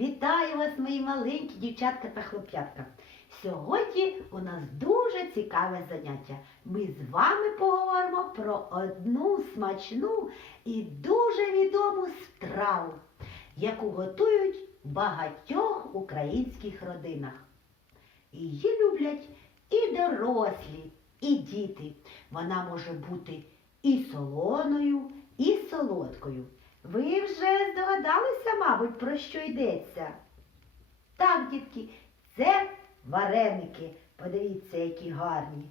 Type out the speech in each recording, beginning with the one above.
Вітаю вас, мої маленькі дівчатка та хлоп'ятка. Сьогодні у нас дуже цікаве заняття. Ми з вами поговоримо про одну смачну і дуже відому страву, яку готують в багатьох українських родинах. Її люблять і дорослі, і діти. Вона може бути і солоною, і солодкою. Ви вже здогадалися, мабуть, про що йдеться? Так, дітки, це вареники. Подивіться, які гарні.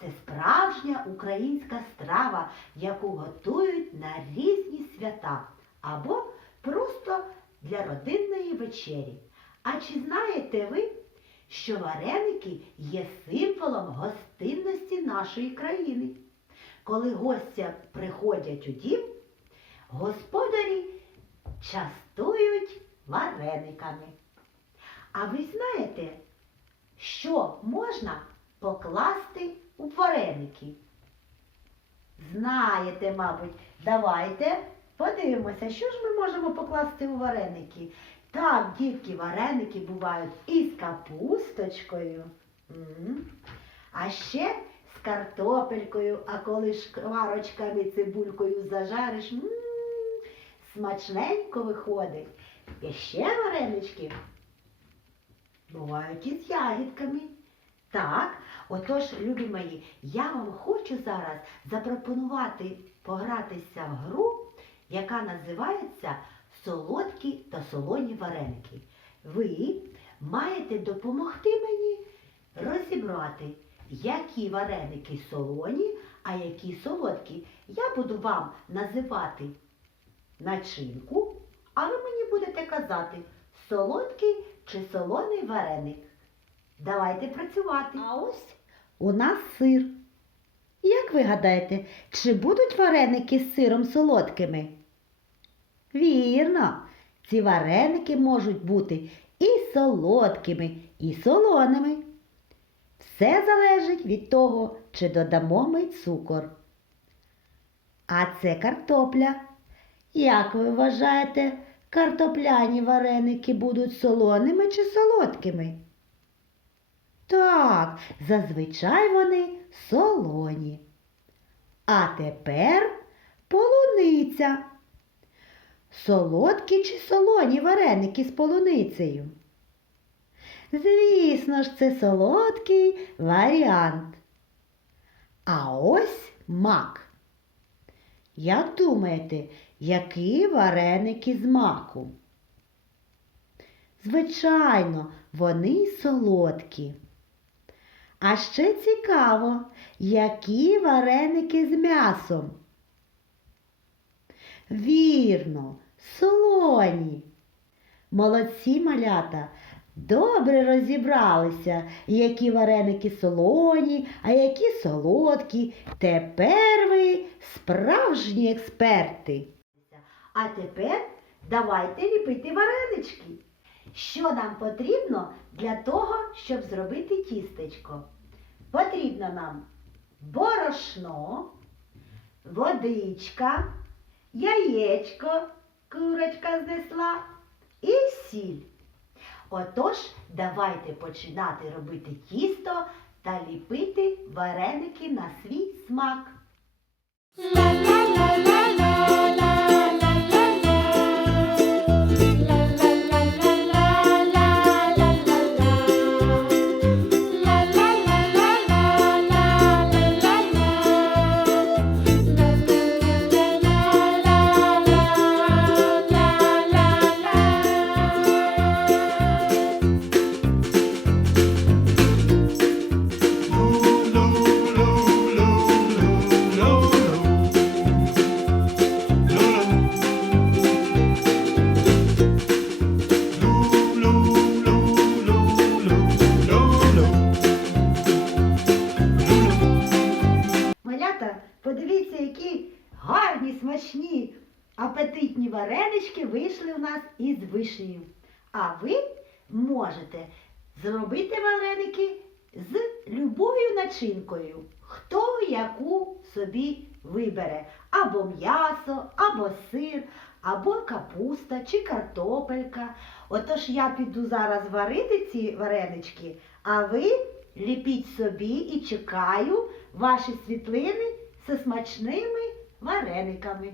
Це справжня українська страва, яку готують на різні свята або просто для родинної вечері. А чи знаєте ви, що вареники є символом гостинності нашої країни? Коли гостя приходять у дім, господарі частують варениками. А ви знаєте, що можна покласти у вареники? Знаєте, мабуть, давайте подивимося, що ж ми можемо покласти у вареники. Так, дітки, вареники бувають із капусточкою, а ще з картопелькою, а коли шкварочками цибулькою зажариш, смачненько виходить. І ще варенички бувають із ягідками. Так, отож, любі мої, я вам хочу зараз запропонувати погратися в гру, яка називається Солодкі та солоні вареники. Ви маєте допомогти мені розібрати, які вареники солоні, а які солодкі. Я буду вам називати начинку, а ви мені будете казати, солодкий чи солоний вареник. Давайте працювати. А ось у нас сир. Як ви гадаєте, чи будуть вареники з сиром солодкими? Вірно, ці вареники можуть бути і солодкими, і солоними. Все залежить від того, чи додамо ми цукор. А це картопля. Як ви вважаєте, картопляні вареники будуть солоними чи солодкими? Так, зазвичай вони солоні. А тепер полуниця. Солодкі чи солоні вареники з полуницею? Звісно ж, це солодкий варіант. А ось мак. Як думаєте, які вареники з маку? Звичайно, вони солодкі. А ще цікаво, які вареники з м'ясом. Вірно, солоні. Молодці малята, добре розібралися, які вареники солоні, а які солодкі. Тепер ви справжні експерти. А тепер давайте ліпити варенички. Що нам потрібно для того, щоб зробити тістечко? Потрібно нам борошно, водичка, яєчко, курочка знесла і сіль. Отож, давайте починати робити тісто та ліпити вареники на свій смак. Малята, апетитні варенички вийшли у нас із вишнею. А ви можете зробити вареники з любою начинкою, хто яку собі вибере. Або м'ясо, або сир, або капуста чи картопелька. Отож я піду зараз варити ці варенички, а ви ліпіть собі і чекаю ваші світлини зі смачними варениками.